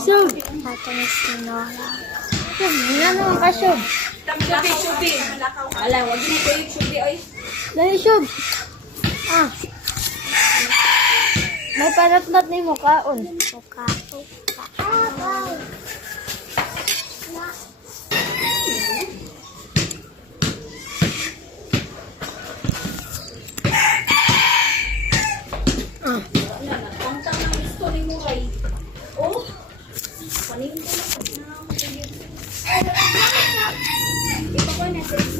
Sub. Atong sinora. Sub, nga naman ka, Sub. Subi. Alam, wag mo ko yung subi, oy. Dali, Sub. Ah. May panat-nat na yung mukhaon. Mukha. Ah. Ang tangang gusto ni mo, ay. Oh, panin ko na. Ito ko na, sis.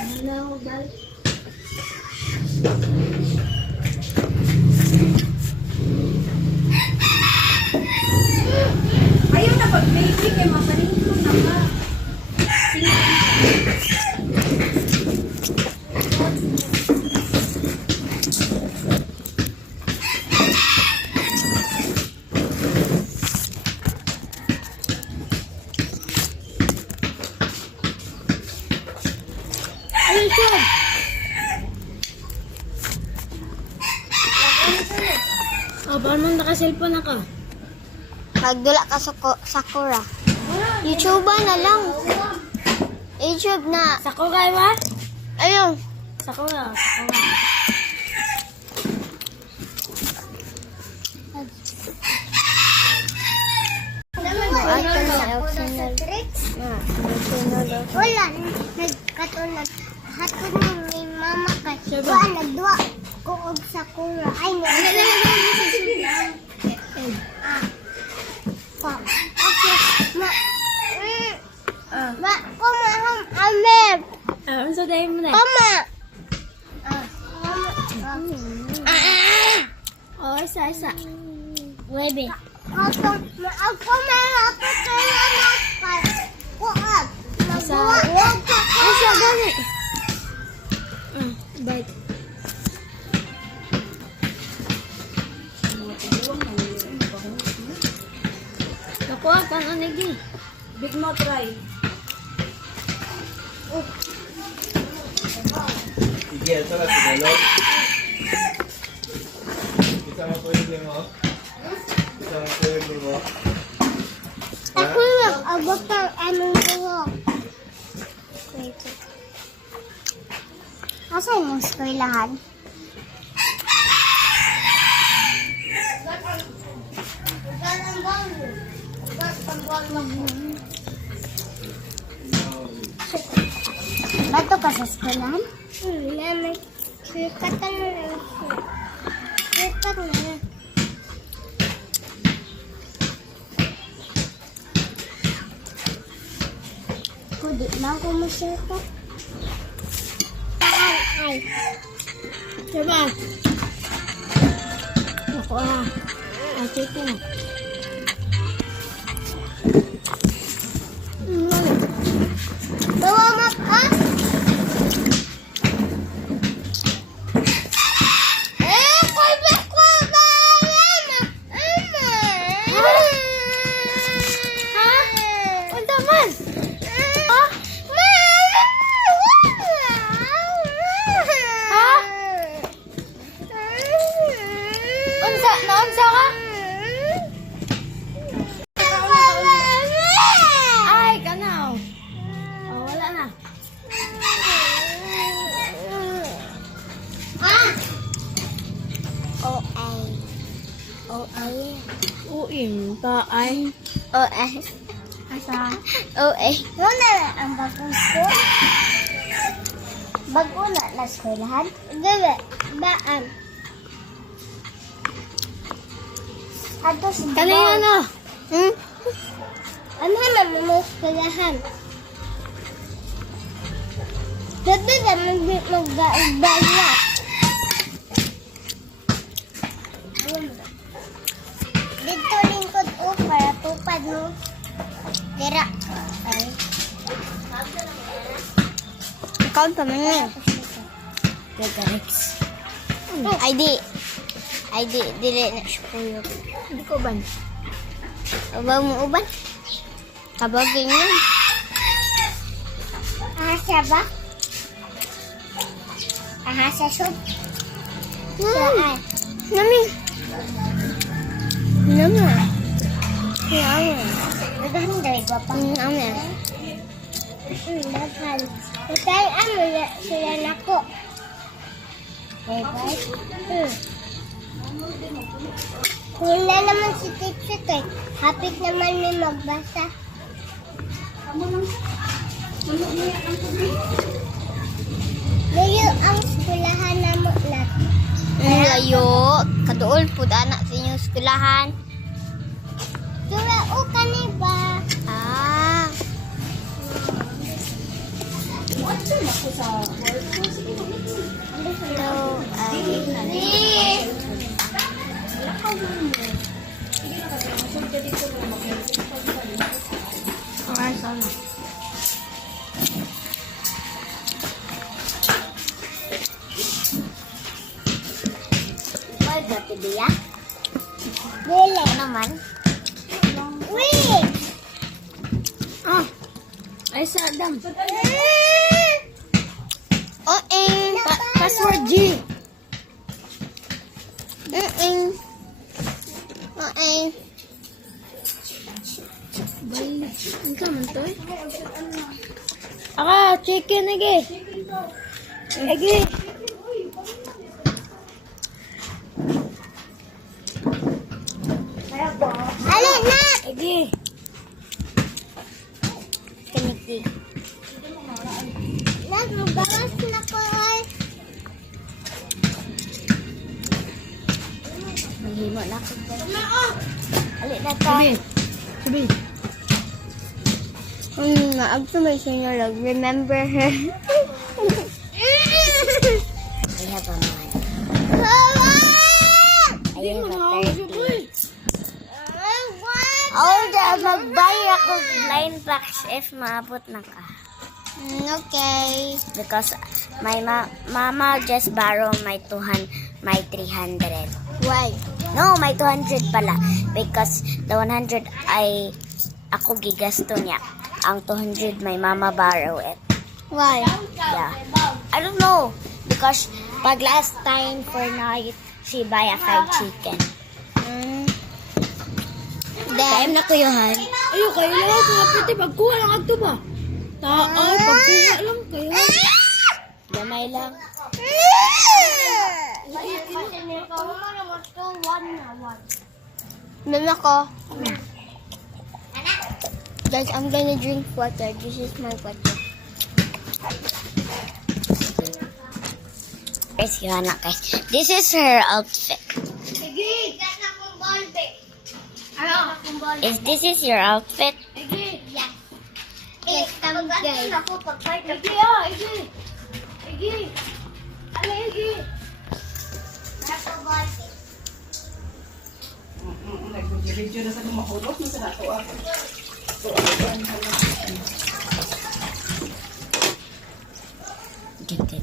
Ano na ako, Dal? Ayaw na pag-baby, kaya mapanin ko na ba? Ay, Sub. Ah, paano mo naka-cellphone na ka? Magdula ka sa Sakura. YouTube na lang. YouTube na. Sakura, ba? Ayun. Sakura. Ato na optional. Wala. Nagkatulad. Hatod mo may mama ka. Saba. Wala, nagduwa ko og Sakura. Ay, okay. Ma, kumaham amer. Ah, ano sa dahil mo na? Mama. Oh, isa. Webe. Ako meron ako kailangan ka. Kuat. Magduwa ko. Isa, dali. Bite. Nakuha ka na nagi. Big no try. Sige, ito lang si Dalo. Kita mo po yung mo. Kita mo po yung mo. Ako lang abot ng anong duwa. Wait. Asa yung eskwelahan? Bato ka sa eskwelahan? May kirikatan na lang. Kirikat na lang. Kudi lang ko masyata. Ay. Diba? Nakuha. Ah, chicken. Bawa mak ha? Koy ba ko ba? Ha? Unta man? Ha? Ha? Unsa? Naunsa ka? Ay, kanaw. Oh, wala na. Uim, taay. Asa? Muna na ang bagong school. Bago na eskwelahan? Gabi. Baan? Ato si Kanina na. Ano na mo eskwelahan? Sabi ka mag-baila. Dito lingkod o para tupad mo. Tira. Ay. Ikaw pa man yun. Text. ID, dili na siya puyo. Hindi ko ban. Aba mo uban? Kabagin yun. Ahasya ba? Ahasya sub? Saan? Nami. Daghan dali ko pa. Ame. Daghan. Kaya ano sila nako. Bye-bye. Wala naman si teacher kay hapit naman may magbasa. Layo ang skulahan na mo na. Layo. Kaduol po anak sa inyong skulahan. Turao ka ni ba? Ah. Hello, Ivy. Okay, sana. Ay, dati dia? Dili. Naman. Wait! Ah. Ay, sa Adam. Oh, password G. Ang kaman to eh. Aka, chicken lagi. Lagi. Alin na! Lagi. Kaniti. Nagbawas na ko ay. Maghimo na ako. Alit na ta. Sabi. Naagto may senior log. Remember her. I have a mind. I have a 30. Magbay ako blind box if maabot na ka. Okay. Because my mama just borrow my 300. Why? No, my 200 pala. Because the 100 ay ako gigasto niya. Ang 200 my mama borrow it. Why? Yeah. I don't know. Because pag last time for night, she buy a fried chicken. Then, na kuyuhan. Ayo, kayo lang ako kapiti. Pagkuha lang agto ba? Pagkuha lang kayo. Gamay lang. Mem ako. Guys, I'm gonna drink water. This is my water. Guys, yun na guys. This is her outfit. If this is your outfit, Yes. Yes, come guys. Nag-video na sa kumahulog na sa nato ako. get it.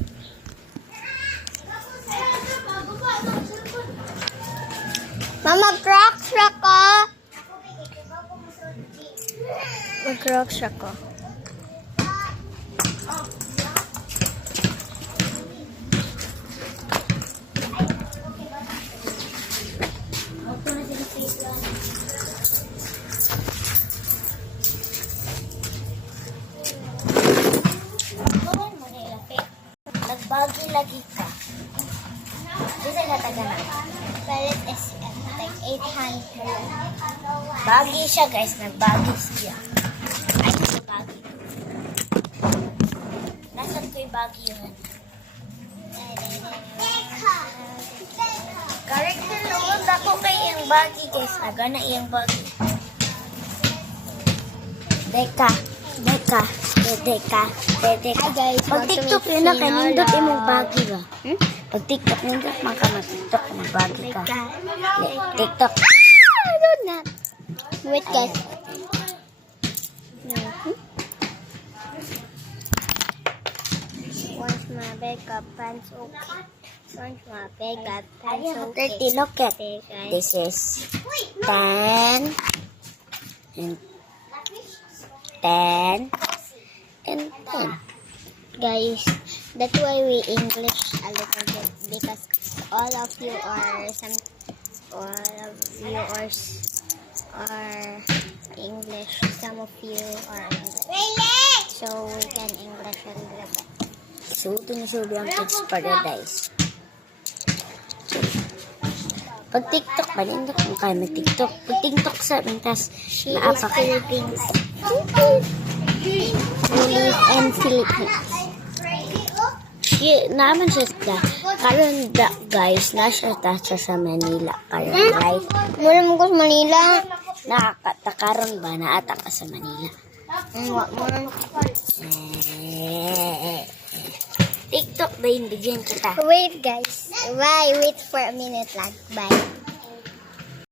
Mama, Crocs ako. Mag-rocks ako. Nagbagi lagi ka. Isa na tagalan. Palit is like 800. Bagi siya guys, nagbagi siya. Ay, nagbagi. Nasaan ko yung bagi yun? Character naman ako kay yung bagi guys. Nagana yung bagi. Deka. Hi guys, Pag TikTok yun na, kanindot yung bagi ba? Pag TikTok nindot, mag-TikTok, magbagi ka. TikTok. Doon na. Wait guys. Once my makeup pants okay. Once my makeup pants okay. 30, look at. Okay, guys. This is 10 and 10 and 10. Guys, that's why we English a little bit because all of you are English. Some of you are English. So we can English a little bit. Suto ni Subi ang Kids Paradise. Pag TikTok, balindot kung kayo mag-TikTok. Pag TikTok sa mintas, She is naapak Philippines. and Philippines. Naman siya ta. Karon da, guys, nasa siya sa Manila. Karon, right? Wala mo ko sa Manila. Nakakatakaron ba na ata ka sa Manila? TikTok ba yung bigyan kita? Wait guys. Bye. Wait for a minute lang. Bye.